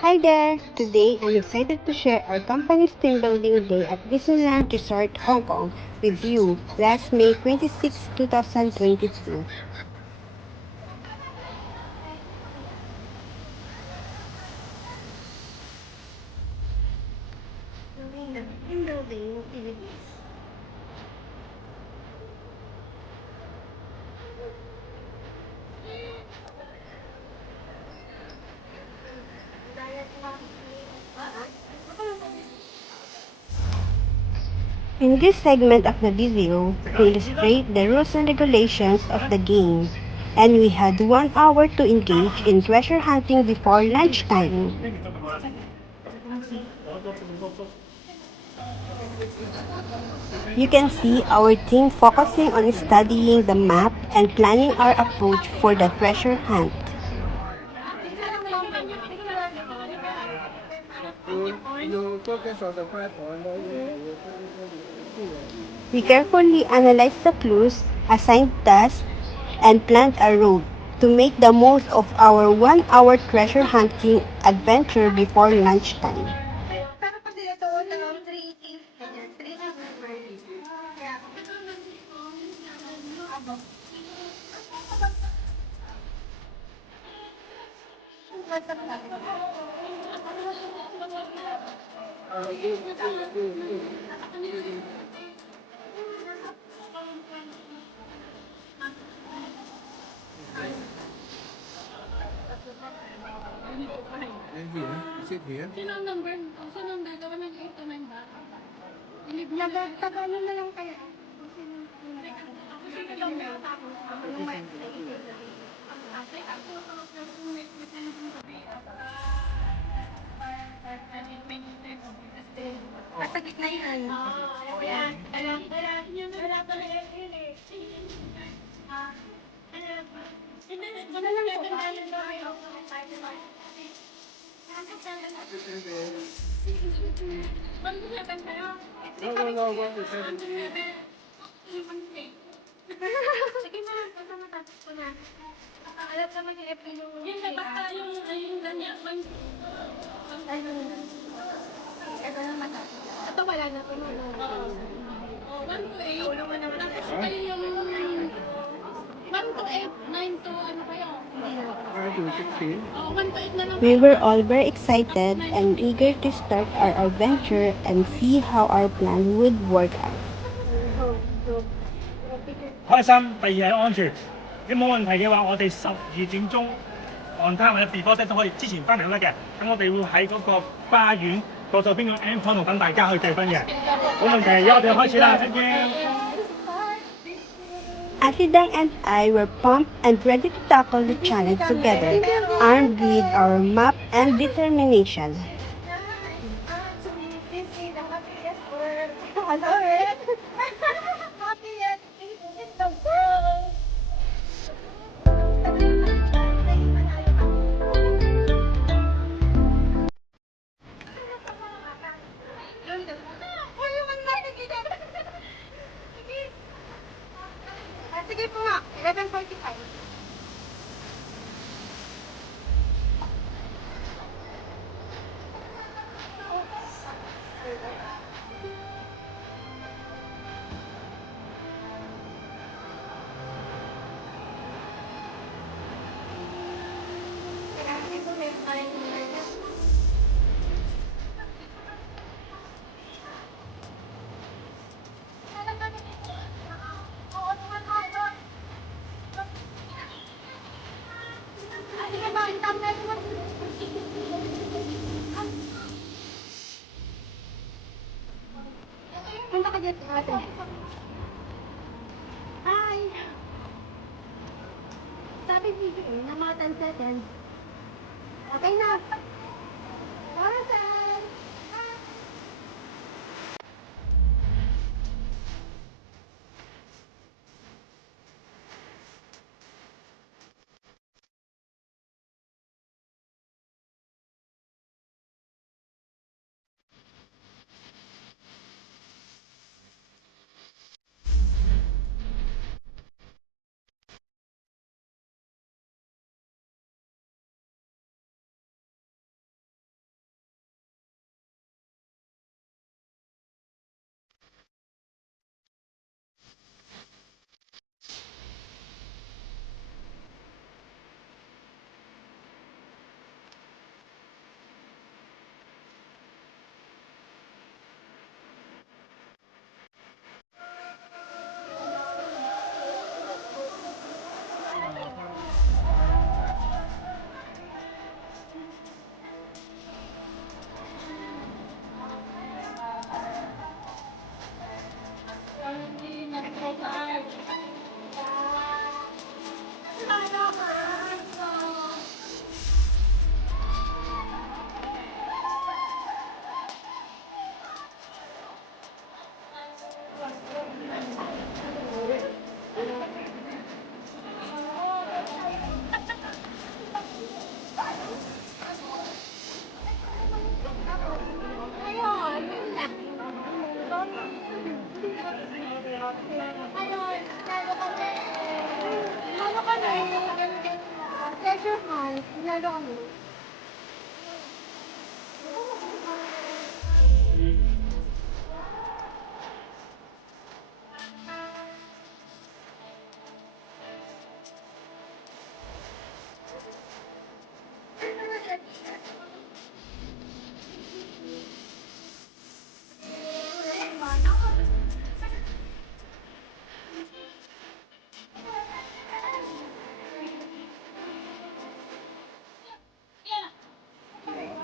Hi there! Today, I'm excited to share our company's team building day at Disneyland Resort Hong Kong with you last May 26, 2022. The team building activities. In this segment of the video, we illustrate the rules and regulations of the game, and we had 1 hour to engage in treasure hunting before lunchtime. You can see our team focusing on studying the map and planning our approach for the treasure hunt. We carefully analyzed the clues, assigned tasks, and planned a route to make the most of our 1 hour treasure hunting adventure before lunchtime. We were all very excited and eager to start our adventure and see how our plan would work out. 開心，第二係安全。如果冇問題嘅話，我哋12點鐘 on time 或者 before set 都可以之前翻嚟都得嘅。咁我哋會喺嗰個花園左手邊個 M point 度等大家去計分嘅。冇問題，而家我哋開始啦，thank you。Asidang and I were pumped and ready to tackle the challenge together, armed with our map and determination. Sige po nga, 11:45. Punta ka dyan, ate. Hi! Sabi video na mga 10 seconds. Okay na. Para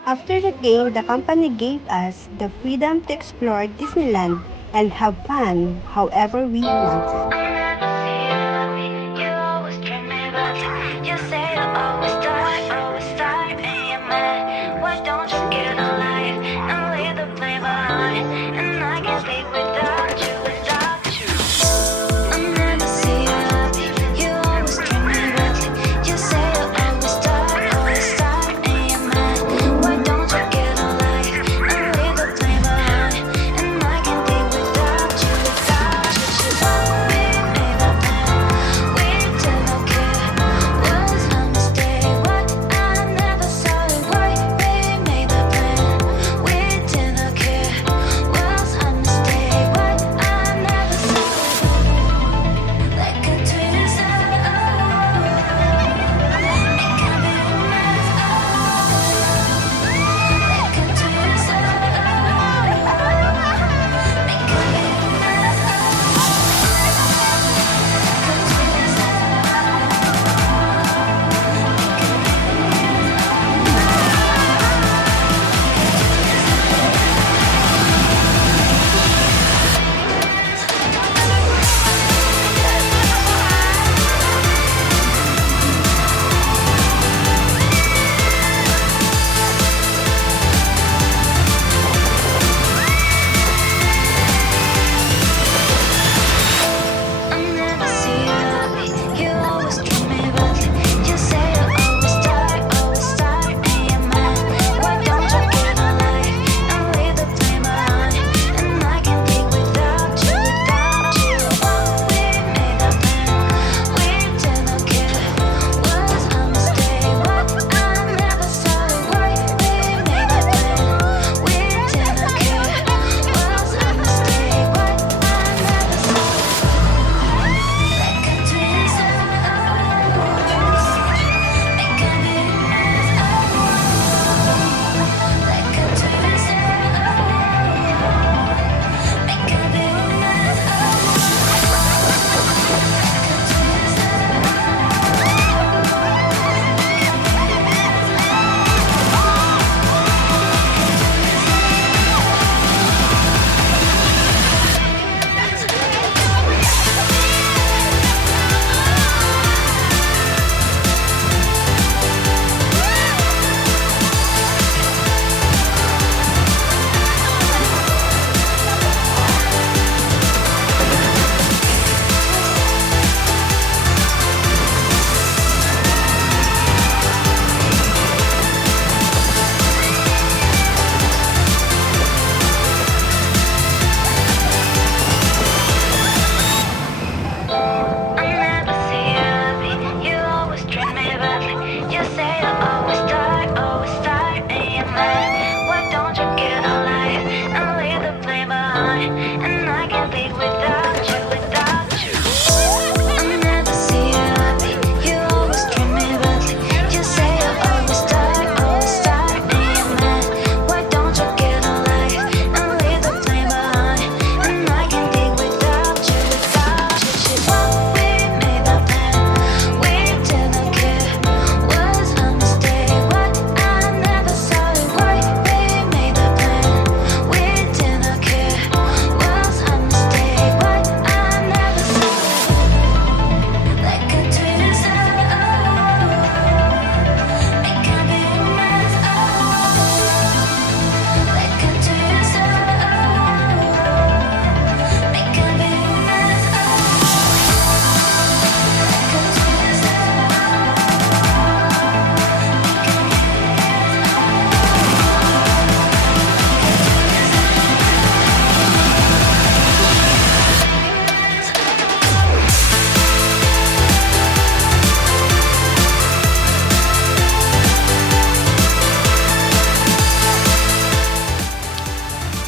After the game, the company gave us the freedom to explore Disneyland and have fun however we wanted.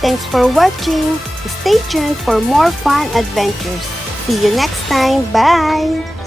Thanks for watching. Stay tuned for more fun adventures. See you next time. Bye!